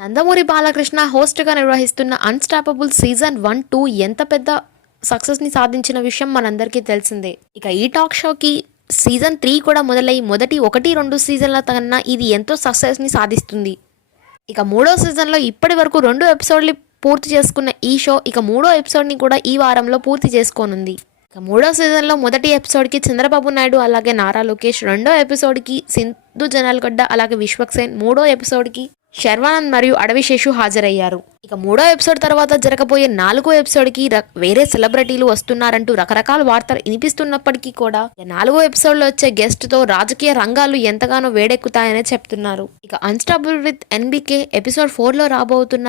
నందమూరి బాలకృష్ణ హోస్ట్గా నిర్వహిస్తున్న unstoppable season 1, 2 ఎంత పెద్ద సక్సెస్ని సాధించిన విషయం మనందరికీ తెలిసిందే. ఇక ఈ టాక్ షోకి సీజన్ 3 కూడా మొదలై మొదటి 1-2 సీజన్ల కన్నా ఇది ఎంతో సక్సెస్ని సాధిస్తుంది. ఇక మూడో సీజన్లో ఇప్పటి వరకు 2 ఎపిసోడ్లు పూర్తి చేసుకున్న ఈ షో ఇక మూడో ఎపిసోడ్ని కూడా ఈ వారంలో పూర్తి చేసుకోనుంది. ఇక మూడో సీజన్లో మొదటి ఎపిసోడ్కి చంద్రబాబు నాయుడు అలాగే నారా లోకేష్, రెండో ఎపిసోడ్కి సింధు జనాల్గడ్డ అలాగే విశ్వక్సేన్, మూడో ఎపిసోడ్కి శర్వానంద్ మరియు అడవిశేషు హాజరయ్యారు. ఇక మూడో ఎపిసోడ్ తర్వాత జరగబోయే 4వ ఎపిసోడ్కి వేరే సెలబ్రిటీలు వస్తున్నారంటూ రకరకాల వార్తలు వినిపిస్తున్నప్పటికీ కూడా 4వ ఎపిసోడ్లో వచ్చే గెస్ట్తో రాజకీయ రంగాలు ఎంతగానో వేడెక్కుతాయనే చెప్తున్నారు. ఇక అన్స్టాపబుల్ విత్ ఎన్బీకే ఎపిసోడ్ 4లో రాబోతున్న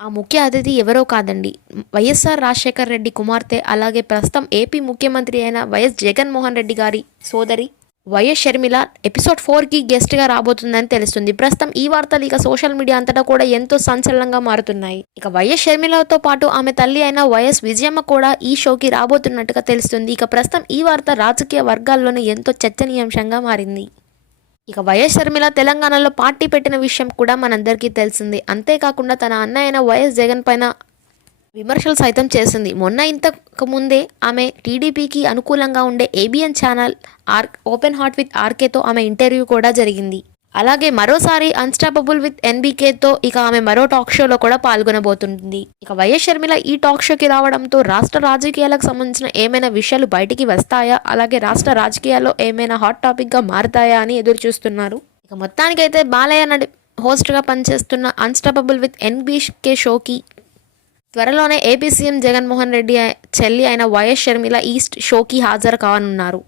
ఆ ముఖ్య అతిథి ఎవరో కాదండి, వైఎస్ఆర్ రాజశేఖర్ రెడ్డి కుమార్తె అలాగే ప్రస్తుతం ఏపీ ముఖ్యమంత్రి అయిన వైఎస్ జగన్మోహన్ రెడ్డి గారి సోదరి వైఎస్ షర్మిల ఎపిసోడ్ 4కి గెస్ట్గా రాబోతుందని తెలుస్తుంది. ప్రస్తుతం ఈ వార్తలు ఇక సోషల్ మీడియా అంతటా కూడా ఎంతో సంచలనంగా మారుతున్నాయి. ఇక వైఎస్ షర్మిలతో పాటు ఆమె తల్లి అయిన వైఎస్ విజయమ్మ కూడా ఈ షోకి రాబోతున్నట్టుగా తెలుస్తుంది. ఇక ప్రస్తుతం ఈ వార్త రాజకీయ వర్గాల్లోనే ఎంతో చర్చనీయాంశంగా మారింది. ఇక వైఎస్ షర్మిల తెలంగాణలో పార్టీ పెట్టిన విషయం కూడా మనందరికీ తెలిసింది. అంతేకాకుండా తన అన్న అయిన వైఎస్ జగన్ పైన విమర్శలు సైతం చేసింది. మొన్న ఇంతకు ముందే ఆమె టీడీపీకి అనుకూలంగా ఉండే ABN channel open heart with ఆర్కేతో ఆమె ఇంటర్వ్యూ కూడా జరిగింది. అలాగే మరోసారి అన్స్టాపబుల్ విత్ ఎన్బీకేతో ఇక ఆమె మరో టాక్ షోలో కూడా పాల్గొనబోతుంది. ఇక వైఎస్ షర్మిల ఈ టాక్ షోకి రావడంతో రాష్ట్ర రాజకీయాలకు సంబంధించిన ఏమైనా విషయాలు బయటికి వస్తాయా, అలాగే రాష్ట్ర రాజకీయాల్లో ఏమైనా హాట్ టాపిక్గా మారుతాయా అని ఎదురు చూస్తున్నారు. ఇక మొత్తానికైతే బాలయ్య హోస్ట్గా పనిచేస్తున్న అన్స్టాపబుల్ విత్ ఎన్బీకే షోకి త్వరలోనే ఏపీ సీఎం జగన్మోహన్ రెడ్డి చెల్లి అయిన వైఎస్ షర్మిల ఈ షోకి హాజరు కానున్నారు.